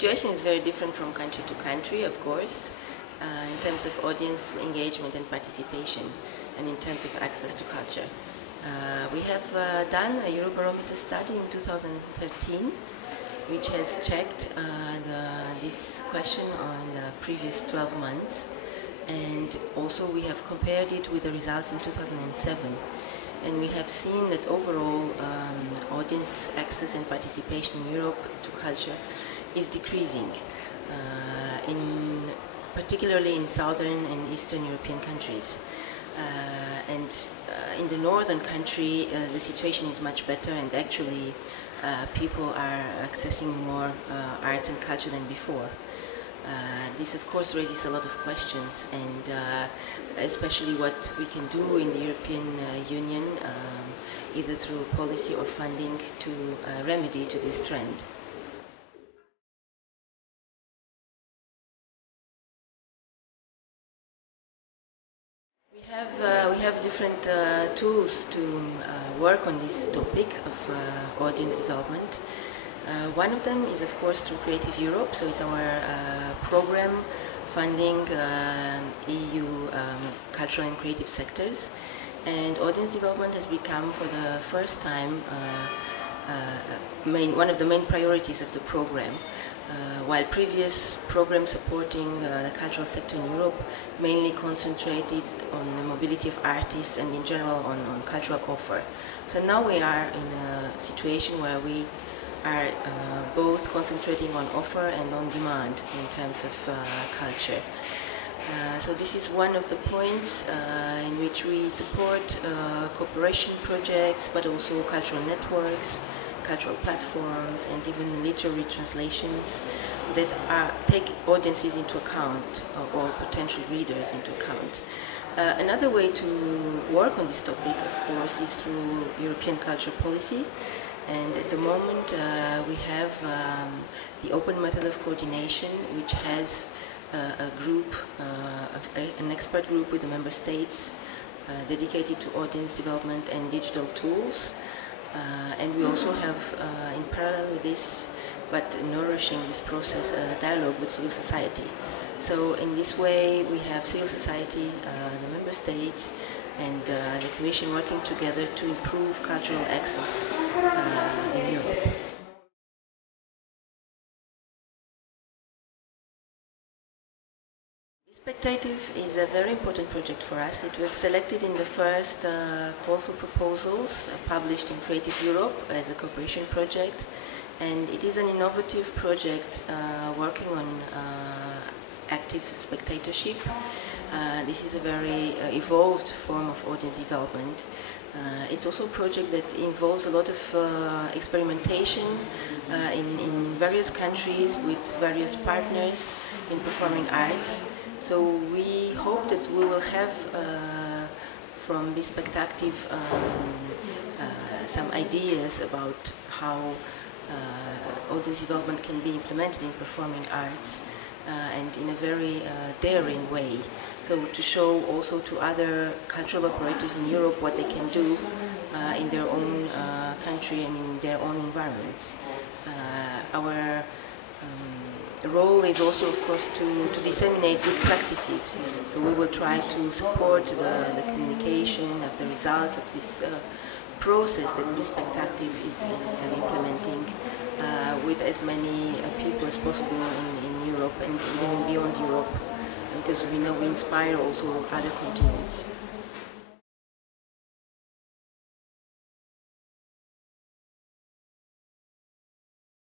situation is very different from country to country, of course, in terms of audience engagement and participation, and in terms of access to culture. We have done a Eurobarometer study in 2013, which has checked this question on the previous 12 months, and also we have compared it with the results in 2007. And we have seen that overall audience access and participation in Europe to culture is decreasing, particularly in southern and eastern European countries. In the northern country, the situation is much better, and actually people are accessing more arts and culture than before. This of course raises a lot of questions, and especially what we can do in the European Union, either through policy or funding, to remedy to this trend. We have different tools to work on this topic of audience development. One of them is, of course, through Creative Europe, so it's our program funding EU cultural and creative sectors. And audience development has become, for the first time, one of the main priorities of the program. While previous programs supporting the cultural sector in Europe mainly concentrated on the mobility of artists and in general on cultural offer. So now we are in a situation where we are both concentrating on offer and on demand in terms of culture. So this is one of the points in which we support cooperation projects, but also cultural networks, cultural platforms, and even literary translations that take audiences into account, or potential readers into account. Another way to work on this topic, of course, is through European culture policy. And at the moment we have the open method of coordination, which has a group, an expert group with the member states dedicated to audience development and digital tools. And we also have, in parallel with this, but nourishing this process, a dialogue with civil society. So in this way we have civil society, the member states, and the Commission working together to improve cultural access in Europe. SpectACTive is a very important project for us. It was selected in the first call for proposals published in Creative Europe as a cooperation project, and it is an innovative project working on active spectatorship. This is a very evolved form of audience development. It's also a project that involves a lot of experimentation in various countries with various partners in performing arts. So we hope that we will have from this SpectACTive some ideas about how audience development can be implemented in performing arts, and in a very daring way. So to show also to other cultural operators in Europe what they can do in their own country and in their own environments. Our role is also, of course, to disseminate good practices. So we will try to support the communication of the results of this process that SpectACTive is implementing with as many people as possible in Europe and even beyond Europe, because we know we inspire also other continents.